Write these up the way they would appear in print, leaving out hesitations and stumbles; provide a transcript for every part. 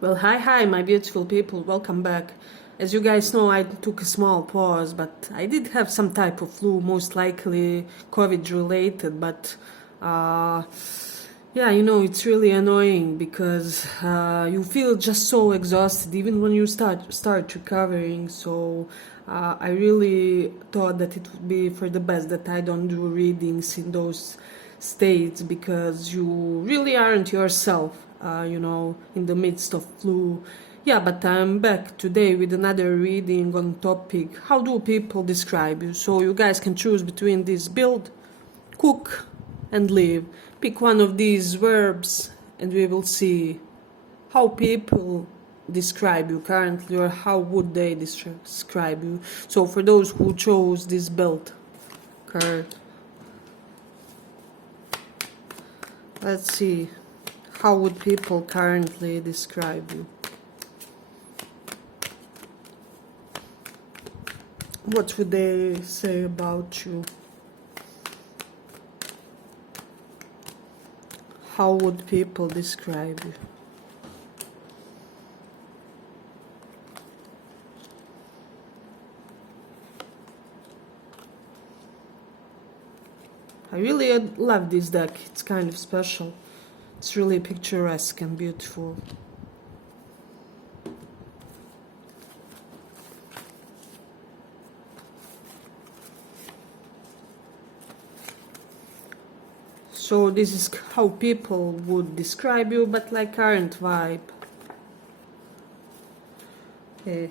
Well, hi, my beautiful people, welcome back. As you guys know, I took a small pause, but I did have some type of flu, most likely COVID related, but uh, yeah, it's really annoying because you feel just so exhausted even when you start recovering. So I really thought that it would be for the best that I don't do readings in those states because you really aren't yourself, in the midst of flu. Yeah, but I'm back today with another reading on topic. How do people describe you? So you guys can choose between this: build, cook, and live. Pick one of these verbs and we will see how people describe you currently, or how would they describe you. So for those who chose this build card, let's see, how would people currently describe you? What would they say about you? How would people describe you? I really love this deck. It's kind of special. It's really picturesque and beautiful. So this is how people would describe you, but like current vibe. Okay.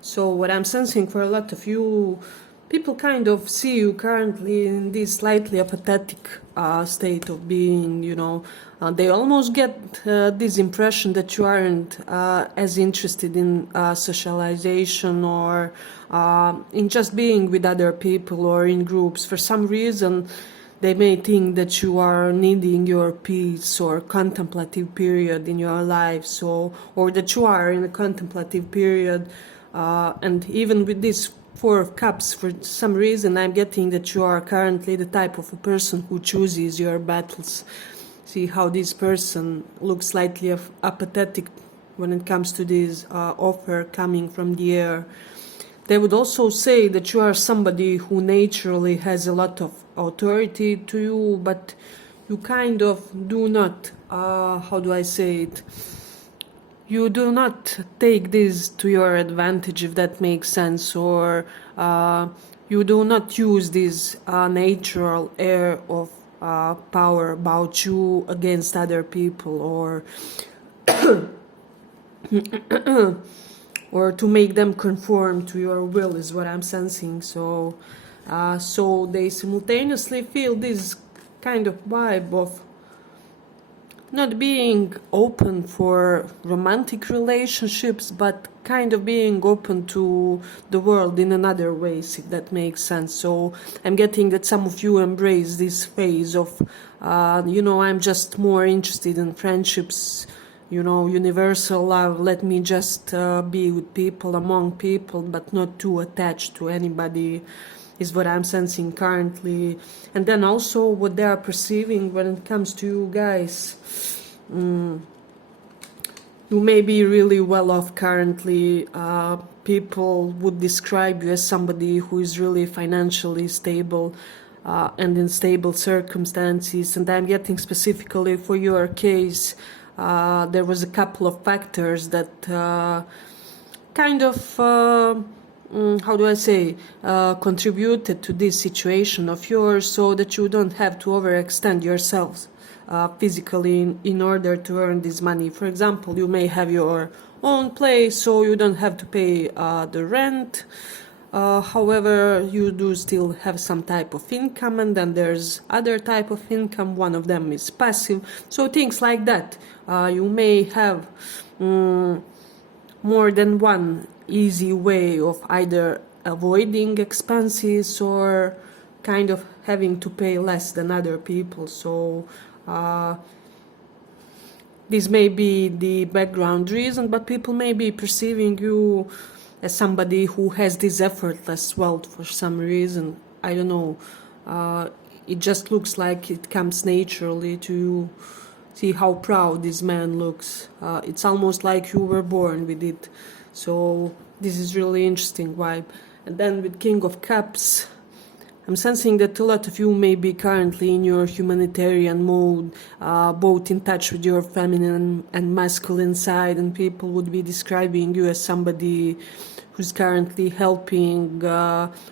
So what I'm sensing for a lot of you, people kind of see you currently in this slightly apathetic state of being, they almost get this impression that you aren't as interested in socialization or in just being with other people or in groups. For some reason, they may think that you are needing your peace or contemplative period in your life, or that you are in a contemplative period. And even with this Four of Cups, for some reason, I'm getting that you are currently the type of a person who chooses your battles. See how this person looks slightly apathetic when it comes to this offer coming from the air. They would also say that you are somebody who naturally has a lot of authority to you, but you kind of do not, how do I say it? You do not take this to your advantage, if that makes sense, or you do not use this natural air of power about you against other people, or to make them conform to your will, is what I'm sensing. So they simultaneously feel this kind of vibe of not being open for romantic relationships, but kind of being open to the world in another ways, if that makes sense. So I'm getting that some of you embrace this phase of, I'm just more interested in friendships, universal love. Let me just be with people, among people, but not too attached to anybody, is what I'm sensing currently. And then also what they are perceiving when it comes to you guys. You may be really well off currently. People would describe you as somebody who is really financially stable and in stable circumstances. And I'm getting specifically for your case, there was a couple of factors that kind of how do I say, contributed to this situation of yours, so that you don't have to overextend yourselves physically in order to earn this money. For example, you may have your own place, so you don't have to pay the rent. However, you do still have some type of income, and then there's other type of income. One of them is passive. So things like that. You may have more than one easy way of either avoiding expenses or kind of having to pay less than other people. So this may be the background reason, but people may be perceiving you as somebody who has this effortless wealth for some reason. I don't know. It just looks like it comes naturally to you. See how proud this man looks. It's almost like you were born with it. So this is really interesting vibe. And then with King of Cups, I'm sensing that a lot of you may be currently in your humanitarian mode, both in touch with your feminine and masculine side, and people would be describing you as somebody who's currently helping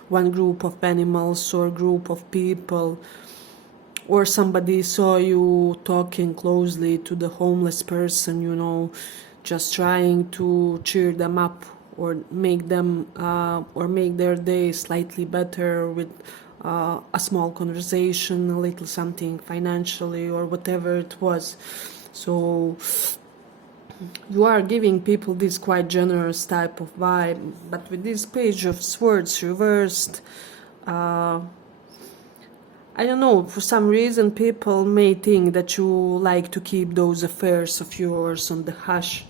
one group of animals or group of people, or somebody saw you talking closely to the homeless person, you know, just trying to cheer them up or make them or make their day slightly better with a small conversation, a little something financially or whatever it was. So you are giving people this quite generous type of vibe, but with this Page of Swords reversed, I don't know, for some reason people may think that you like to keep those affairs of yours on the hush,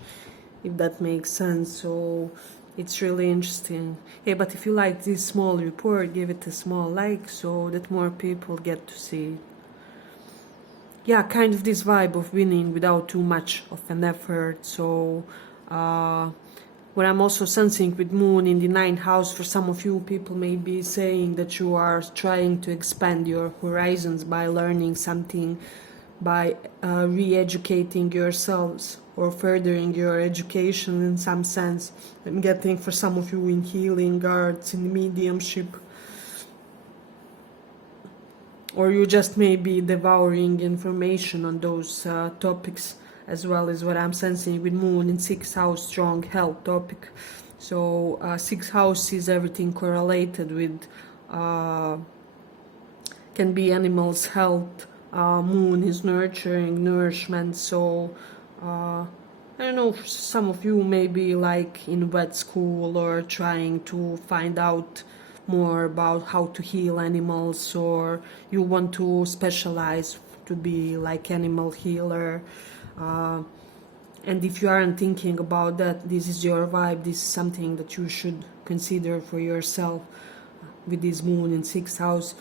if that makes sense. So it's really interesting. Hey, but if you like this small report, give it a small like so that more people get to see it. Yeah, kind of this vibe of winning without too much of an effort. So what I'm also sensing with Moon in the 9th house, for some of you, people may be saying that you are trying to expand your horizons by learning something, by re-educating yourselves or furthering your education in some sense. I'm getting for some of you in healing arts, in mediumship, or you just may be devouring information on those topics, as well as what I'm sensing with Moon in 6th house, strong health topic. So 6th house is everything correlated with, can be animals' health. Moon is nurturing, nourishment. So I don't know, some of you may be like in vet school or trying to find out more about how to heal animals, or you want to specialize to be like animal healer. And if you aren't thinking about that, this is your vibe, this is something that you should consider for yourself with this Moon in 6th house.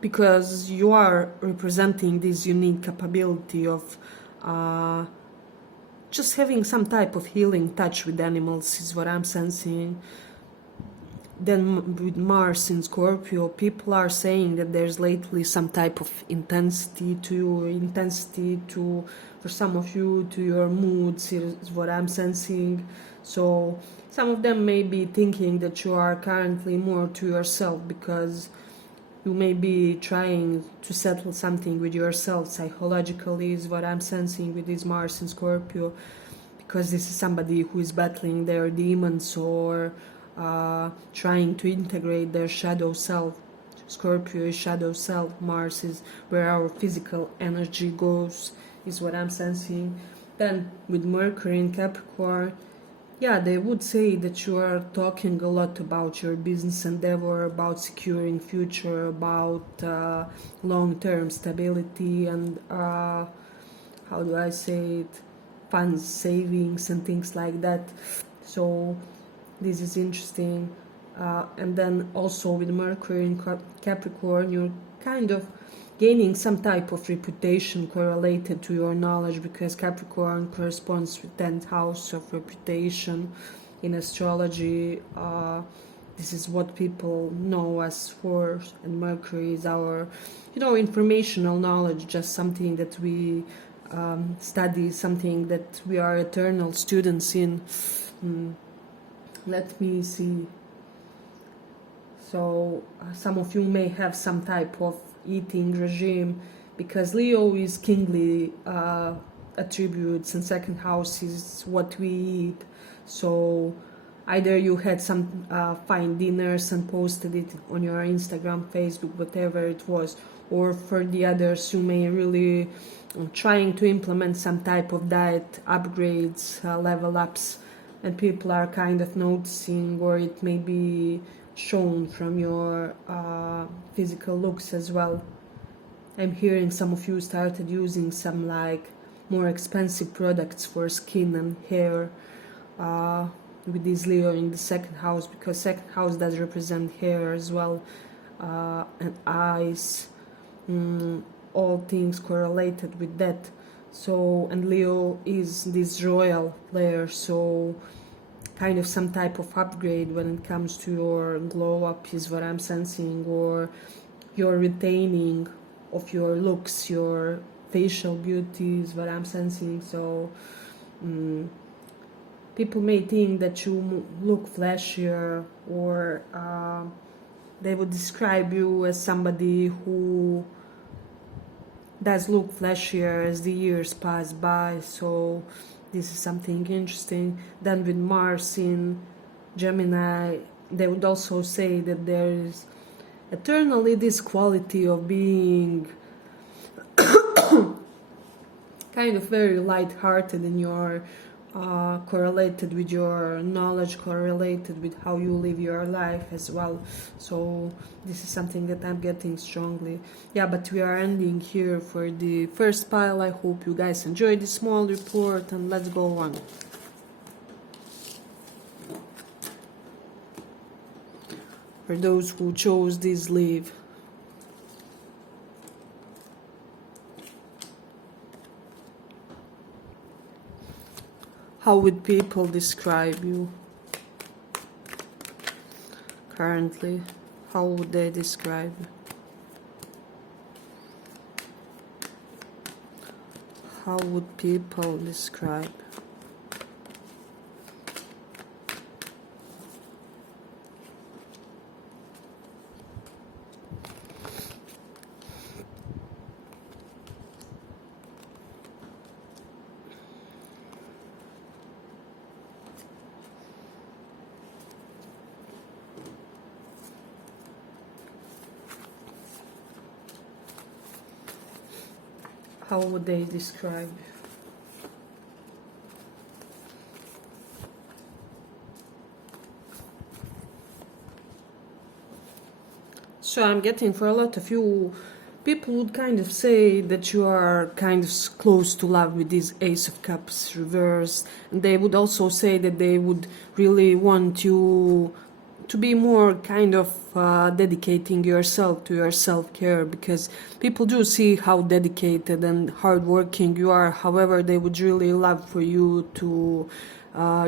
Because you are representing this unique capability of just having some type of healing touch with animals, is what I'm sensing. Then with Mars in Scorpio, people are saying that there's lately some type of intensity to for some of you, to your moods, is what I'm sensing. So some of them may be thinking that you are currently more to yourself, because you may be trying to settle something with yourself psychologically, is what I'm sensing with this Mars in Scorpio, because this is somebody who is battling their demons or trying to integrate their shadow self. Scorpio is shadow self, Mars is where our physical energy goes, is what I'm sensing. Then with Mercury in Capricorn, yeah, they would say that you are talking a lot about your business endeavor, about securing future, about long-term stability and how do I say it, funds, savings and things like that. So this is interesting. And then also with Mercury in Capricorn, you're kind of gaining some type of reputation correlated to your knowledge, because Capricorn corresponds with 10th house of reputation in astrology. This is what people know as force, and Mercury is our, informational knowledge, just something that we study, something that we are eternal students in. Let me see. So some of you may have some type of eating regime, because Leo is kingly attributes and 2nd house is what we eat. So either you had some fine dinners and posted it on your Instagram, Facebook, whatever it was, or for the others you may really trying to implement some type of diet upgrades, level ups, and people are kind of noticing, or it may be shown from your physical looks as well. I'm hearing some of you started using some like more expensive products for skin and hair with this Leo in the 2nd house, because 2nd house does represent hair as well, and eyes. all things correlated with that. So, and Leo is this royal player, so kind of some type of upgrade when it comes to your glow up is what I'm sensing, or your retaining of your looks, your facial beauty is what I'm sensing. So people may think that you look flashier, or they would describe you as somebody who does look flashier as the years pass by. So this is something interesting. Then with Mars in Gemini, they would also say that there is eternally this quality of being kind of very light-hearted in your correlated with your knowledge, correlated with how you live your life as well. So this is something that I'm getting strongly. Yeah, but we are ending here for the first pile. I hope you guys enjoyed this small report, and let's go on. For those who chose this leave, how would people describe you currently? How would they describe you? How would people describe? How would they describe? So I'm getting, for a lot of you, people would kind of say that you are kind of close to love with this Ace of Cups reversed, and they would also say that they would really want you to be more kind of dedicating yourself to your self-care, because people do see how dedicated and hardworking you are. However, they would really love for you to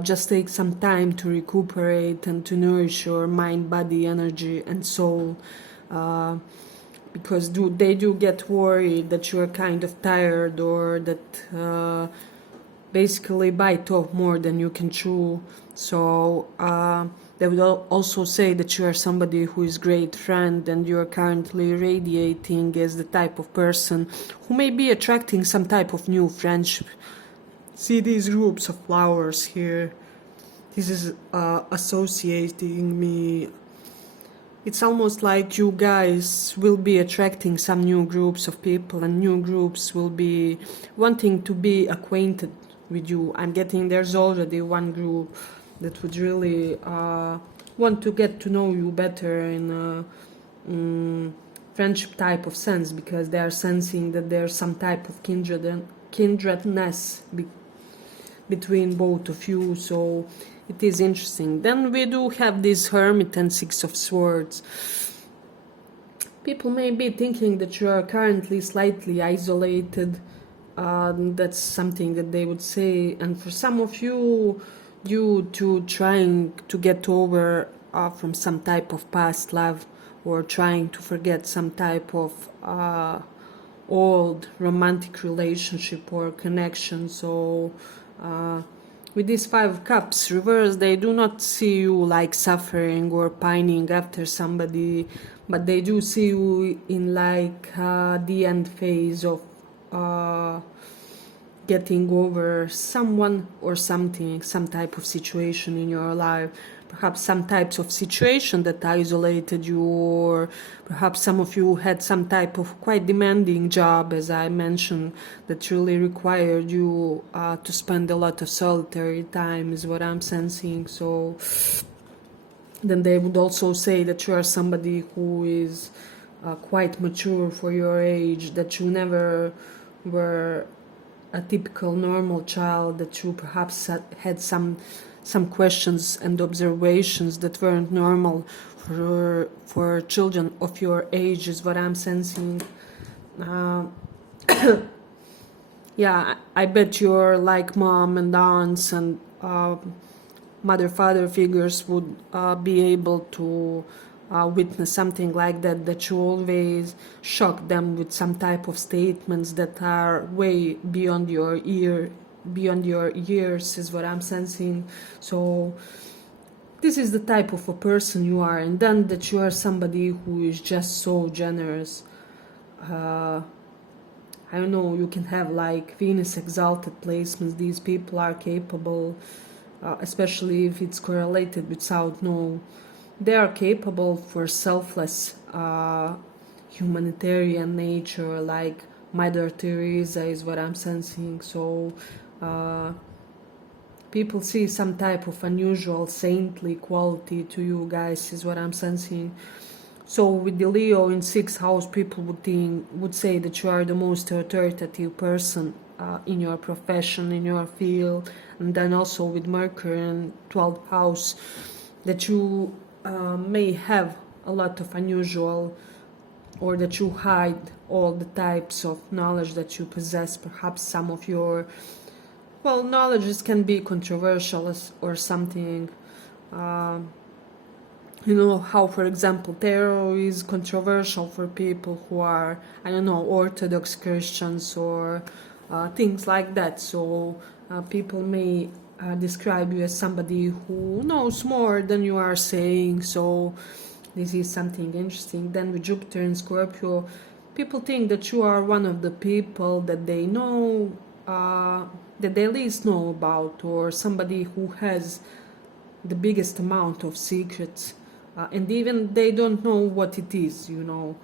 just take some time to recuperate and to nourish your mind, body, energy, and soul, because they do get worried that you're kind of tired, or that basically bite off more than you can chew. So they would also say that you are somebody who is great friend, and you are currently radiating as the type of person who may be attracting some type of new friendship. See these groups of flowers here? This is associating me. It's almost like you guys will be attracting some new groups of people, and new groups will be wanting to be acquainted with you. I'm getting there's already one group that would really want to get to know you better in a friendship type of sense, because they are sensing that there's some type of kindredness between both of you. So it is interesting. Then we do have this Hermit and Six of Swords. People may be thinking that you are currently slightly isolated. That's something that they would say. And for some of you, due to trying to get over from some type of past love, or trying to forget some type of old romantic relationship or connection. So with this Five of Cups reversed, they do not see you like suffering or pining after somebody, but they do see you in like the end phase of getting over someone or something, some type of situation in your life. Perhaps some types of situation that isolated you, or perhaps some of you had some type of quite demanding job, as I mentioned, that really required you to spend a lot of solitary time, is what I'm sensing. So then they would also say that you are somebody who is quite mature for your age, that you never were a typical normal child, that you perhaps had some questions and observations that weren't normal for children of your age, is what I'm sensing. uh, yeah, I bet your like mom and aunts and mother father figures would be able to witness something like that, that you always shock them with some type of statements that are way beyond your beyond your years, is what I'm sensing. So this is the type of a person you are, and then that you are somebody who is just so generous. I don't know, you can have like Venus exalted placements. These people are capable, especially if it's correlated with South Node, they are capable for selfless humanitarian nature, like Mother Teresa is what I'm sensing. So people see some type of unusual saintly quality to you guys, is what I'm sensing. So with the Leo in 6th house, people would say that you are the most authoritative person in your profession, in your field, and then also with Mercury in 12th house, that you may have a lot of unusual, or that you hide all the types of knowledge that you possess. Perhaps some of your, well, knowledges can be controversial or something. You know how, for example, tarot is controversial for people who are, I don't know, Orthodox Christians or things like that. So people may describe you as somebody who knows more than you are saying. So this is something interesting. Then with Jupiter in Scorpio, people think that you are one of the people that they know, that they least know about, or somebody who has the biggest amount of secrets. And even they don't know what it is, you know.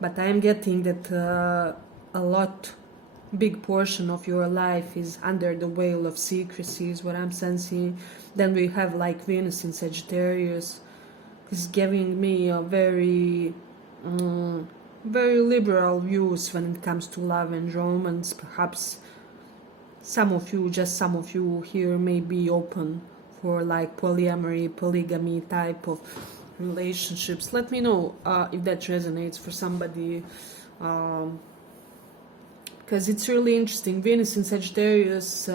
But I am getting that big portion of your life is under the veil of secrecy, is what I'm sensing. Then we have like Venus in Sagittarius. Is giving me a very liberal views when it comes to love and romance. Perhaps some of you here may be open for like polyamory, polygamy type of relationships. Let me know if that resonates for somebody, because it's really interesting. Venus in Sagittarius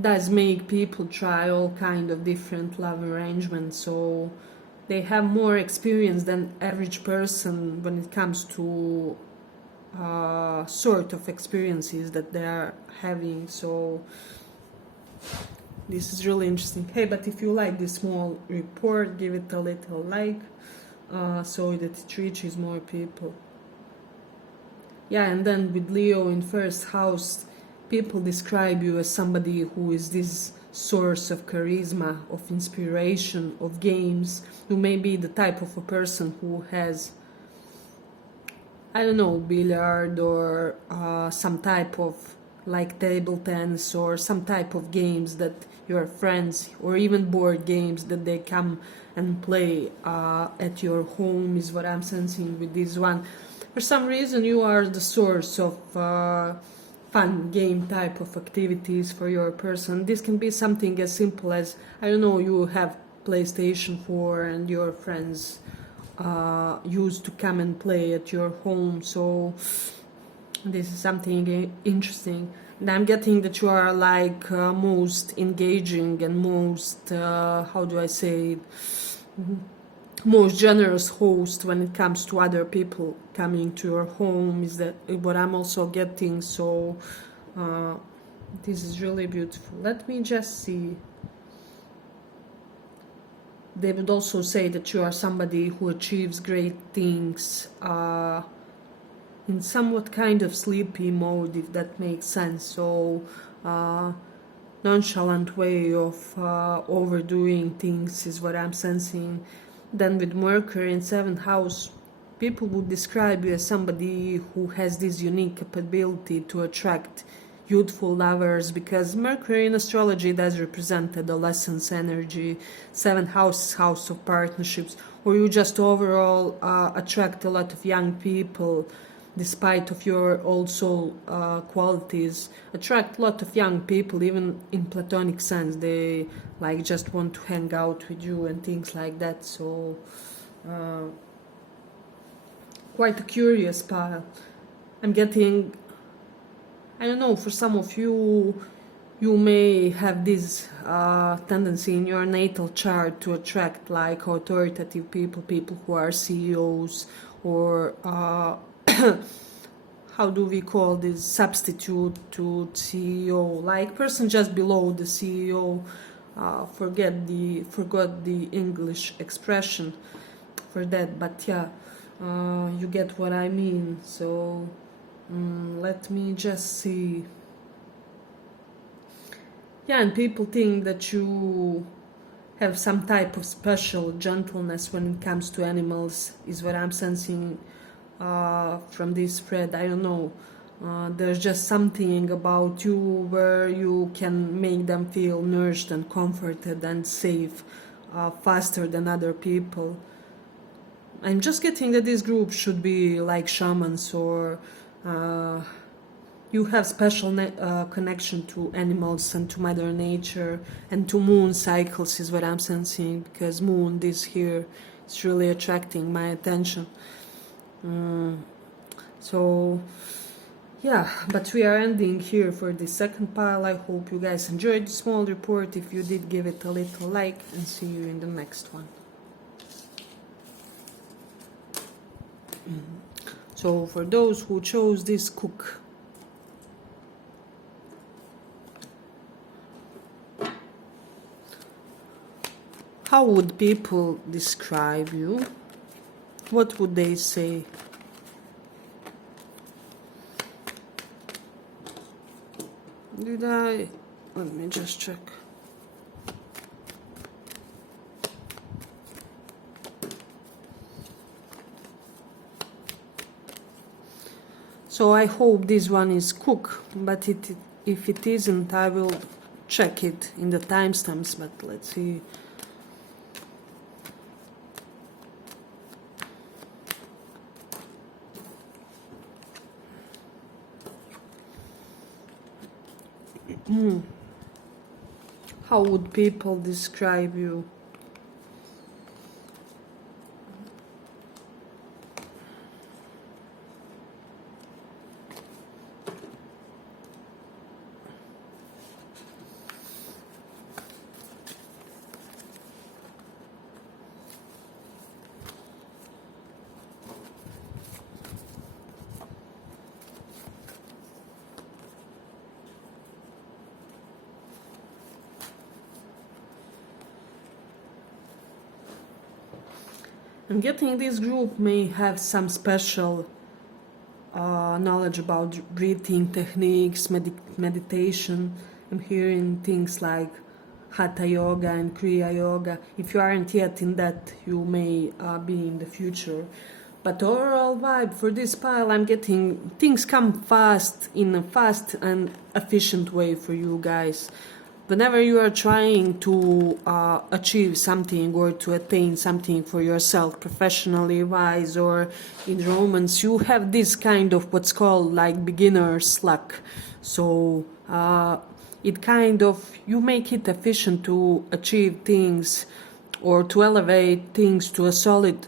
does make people try all kind of different love arrangements, so they have more experience than average person when it comes to sort of experiences that they are having. So this is really interesting. Hey, but if you like this small report, give it a little like, so that it reaches more people. Yeah, and then with Leo in 1st house, people describe you as somebody who is this source of charisma, of inspiration, of games. You may be the type of a person who has, I don't know, billiard or some type of like table tennis or some type of games that your friends, or even board games that they come and play at your home, is what I'm sensing with this one. For some reason you are the source of fun game type of activities for your person. This can be something as simple as, I don't know, you have PlayStation 4 and your friends used to come and play at your home. So this is something interesting. And I'm getting that you are like most engaging and most, how do I say it, most generous host when it comes to other people coming to your home, is that what I'm also getting. So this is really beautiful. Let me just see. They would also say that you are somebody who achieves great things in somewhat kind of sleepy mode, if that makes sense. So nonchalant way of overdoing things is what I'm sensing. Then with Mercury in 7th house, people would describe you as somebody who has this unique capability to attract youthful lovers, because Mercury in astrology does represent adolescence energy. 7th house is house of partnerships, or you just overall attract a lot of young people, despite of your old soul qualities. Attract a lot of young people, even in platonic sense. They like just want to hang out with you and things like that. So quite a curious pile. I'm getting, I don't know, for some of you, you may have this tendency in your natal chart to attract like authoritative people, people who are CEOs, or how do we call this, substitute to CEO, like person just below the CEO. Forgot the English expression for that, but yeah, you get what I mean. So let me just see. Yeah, and people think that you have some type of special gentleness when it comes to animals, is what I'm sensing from this spread. I don't know. There's just something about you where you can make them feel nourished and comforted and safe faster than other people. I'm just getting that this group should be like shamans, or you have special connection to animals and to Mother Nature and to moon cycles, is what I'm sensing, because moon, this here, is really attracting my attention. So yeah, but we are ending here for the second pile. I hope you guys enjoyed the small report. If you did, give it a little like, and see you in the next one. So for those who chose this cook, how would people describe you? What would they say? Did I? Let me just check. So I hope this one is cook, but if it isn't, I will check it in the timestamps, but let's see. How would people describe you? I'm getting this group may have some special knowledge about breathing techniques, meditation. I'm hearing things like Hatha Yoga and Kriya Yoga. If you aren't yet in that, you may be in the future. But overall vibe for this pile, I'm getting things come fast, in a fast and efficient way for you guys. Whenever you are trying to achieve something or to attain something for yourself, professionally wise or in romance, you have this kind of what's called like beginner's luck. So it kind of, you make it efficient to achieve things or to elevate things to a solid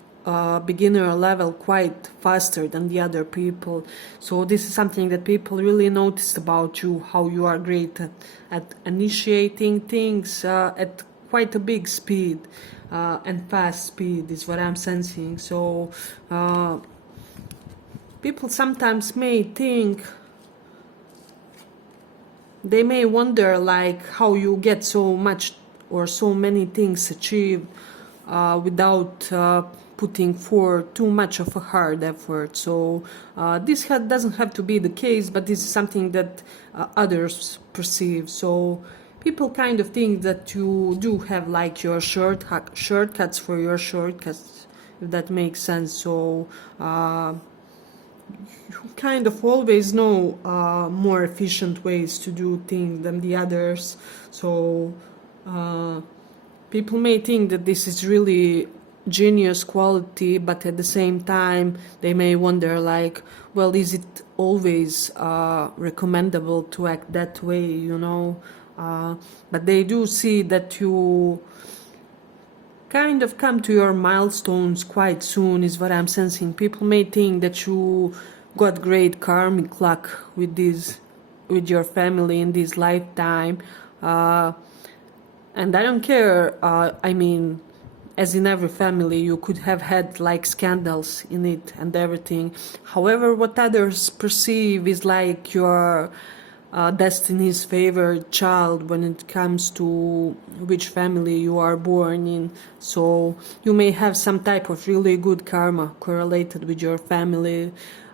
beginner level quite faster than the other people. So this is something that people really noticed about you, how you are great at initiating things at quite a big speed and fast speed is what I'm sensing. So people sometimes may think, they may wonder like how you get so much or so many things achieved without putting forth too much of a hard effort. So this doesn't have to be the case, but this is something that others perceive. So people kind of think that you do have like your shortcuts for your shortcuts, if that makes sense. So you kind of always know more efficient ways to do things than the others. So people may think that this is really genius quality, but at the same time they may wonder like, well, is it always recommendable to act that way, you know? But they do see that you kind of come to your milestones quite soon, is what I'm sensing. People may think that you got great karmic luck with this, with your family in this lifetime, and I don't care. I mean, as in every family, you could have had like scandals in it and everything. However, what others perceive is like your destiny's favored child when it comes to which family you are born in. So you may have some type of really good karma correlated with your family.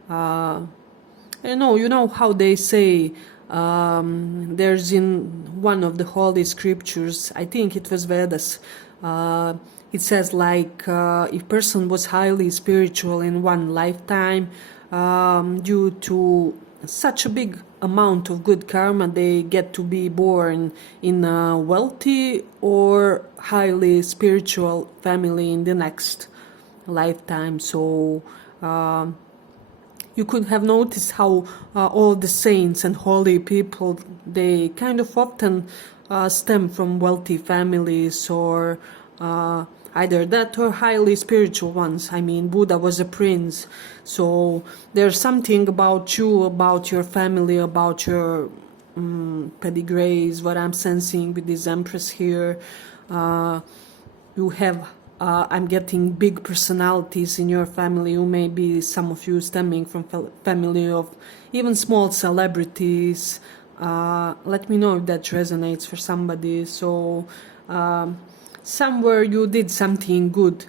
You know how they say, there's in one of the holy scriptures, I think it was Vedas, it says like if person was highly spiritual in one lifetime, due to such a big amount of good karma, they get to be born in a wealthy or highly spiritual family in the next lifetime. So you could have noticed how all the saints and holy people, they kind of often stem from wealthy families, or either that or highly spiritual ones. I mean, Buddha was a prince. So there's something about you, about your family, about your pedigree is what I'm sensing with this Empress here. You have, I'm getting big personalities in your family. You may be, some of you, stemming from family of even small celebrities. Let me know if that resonates for somebody. So somewhere you did something good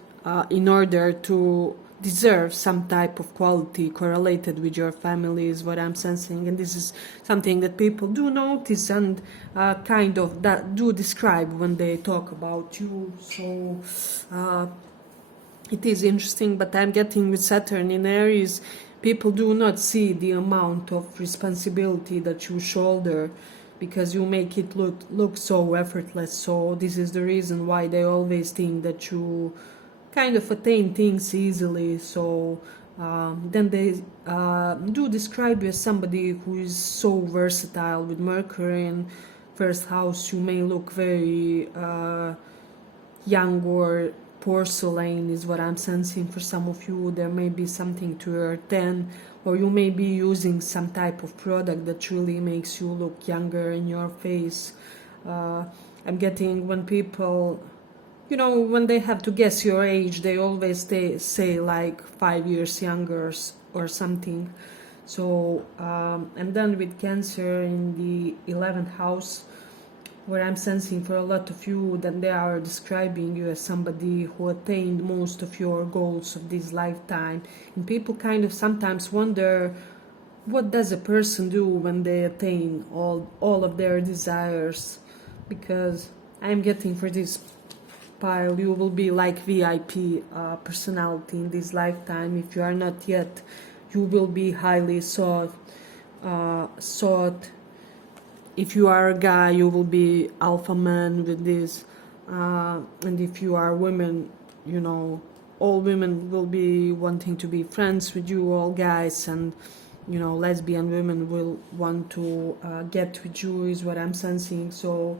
in order to deserve some type of quality correlated with your family is what I'm sensing. And this is something that people do notice and kind of that do describe when they talk about you. So it is interesting, but I'm getting with Saturn in Aries, people do not see the amount of responsibility that you shoulder, because you make it look so effortless. So this is the reason why they always think that you kind of attain things easily. So then they do describe you as somebody who is so versatile. With Mercury in first house, you may look very young or porcelain is what I'm sensing for some of you. There may be something to your 10, or you may be using some type of product that really makes you look younger in your face. I'm getting when people, when they have to guess your age, they always say like 5 years younger or something. So, and then with Cancer in the 11th house, where I'm sensing for a lot of you that they are describing you as somebody who attained most of your goals of this lifetime. And people kind of sometimes wonder, what does a person do when they attain all of their desires? Because I'm getting for this pile, you will be like VIP personality in this lifetime. If you are not yet, you will be highly sought. If you are a guy, you will be alpha man with this, and if you are women, all women will be wanting to be friends with you, all guys, and lesbian women will want to get with you is what I'm sensing. So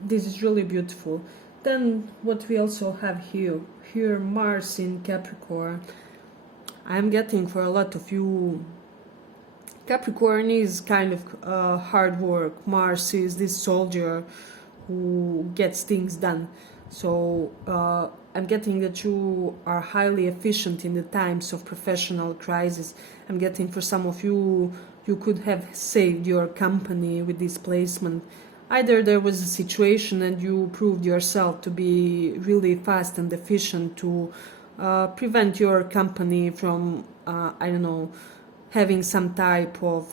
this is really beautiful. Then what we also have here Mars in Capricorn. I'm getting for a lot of you, Capricorn is kind of hard work. Mars is this soldier who gets things done. So I'm getting that you are highly efficient in the times of professional crisis. I'm getting for some of you, you could have saved your company with this placement. Either there was a situation and you proved yourself to be really fast and efficient to prevent your company from, having some type of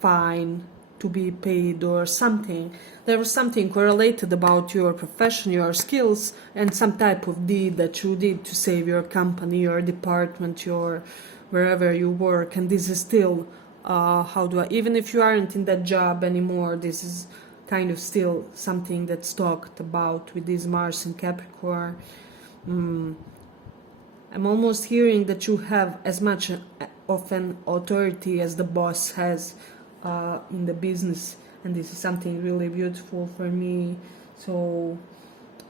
fine to be paid or something. There was something correlated about your profession, your skills, and some type of deed that you did to save your company, your department, your wherever you work. And this is still, even if you aren't in that job anymore, this is kind of still something that's talked about with this Mars in Capricorn. I'm almost hearing that you have as much of an authority as the boss has in the business, and this is something really beautiful for me. So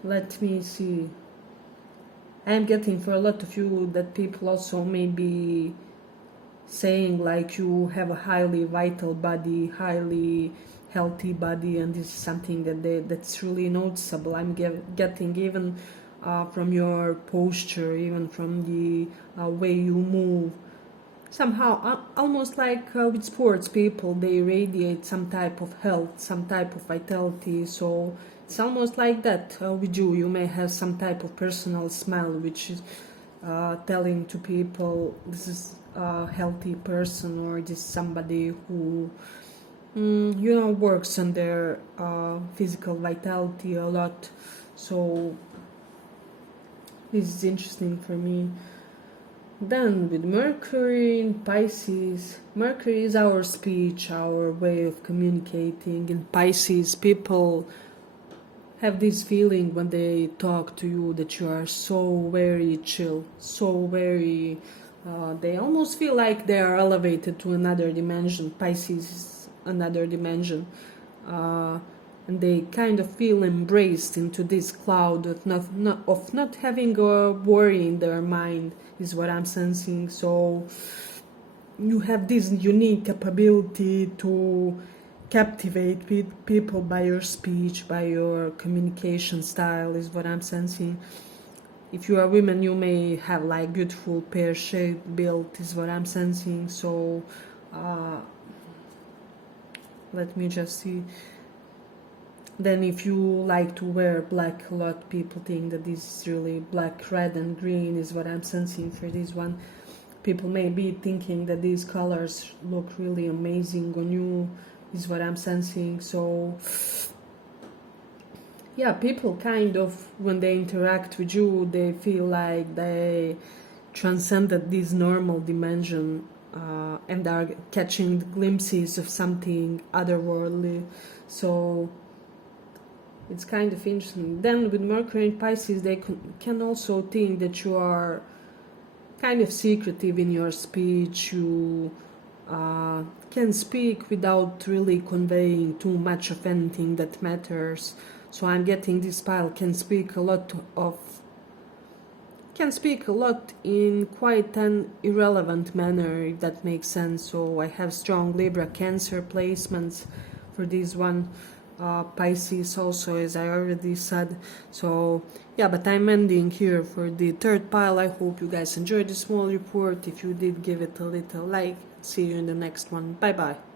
let me see. I am getting for a lot of you that people also may be saying like you have a highly vital body, highly healthy body, and this is something that's really noticeable. I'm getting even from your posture, even from the way you move. Somehow, almost like with sports people, they radiate some type of health, some type of vitality. So it's almost like that with you. You may have some type of personal smell, which is telling to people this is a healthy person, or this somebody who works on their physical vitality a lot. So this is interesting for me. Then with Mercury in Pisces, Mercury is our speech, our way of communicating. In Pisces, people have this feeling when they talk to you that you are so very chill, so very, they almost feel like they are elevated to another dimension. Pisces is another dimension. And they kind of feel embraced into this cloud of not having a worry in their mind, is what I'm sensing. So you have this unique capability to captivate people by your speech, by your communication style, is what I'm sensing. If you are women, you may have like beautiful pear-shaped build, is what I'm sensing. So let me just see. Then if you like to wear black a lot, people think that this is really black, red and green, is what I'm sensing for this one. People may be thinking that these colors look really amazing on you, is what I'm sensing. So yeah, people kind of, when they interact with you, they feel like they transcended this normal dimension and are catching glimpses of something otherworldly. So it's kind of interesting. Then with Mercury in Pisces, they can also think that you are kind of secretive in your speech. You can speak without really conveying too much of anything that matters. So I'm getting this pile can speak a lot in quite an irrelevant manner, if that makes sense. So I have strong Libra Cancer placements for this one. Pisces also, as I already said. So yeah, but I'm ending here for the third pile. I hope you guys enjoyed this small report. If you did, give it a little like. See you in the next one. Bye bye.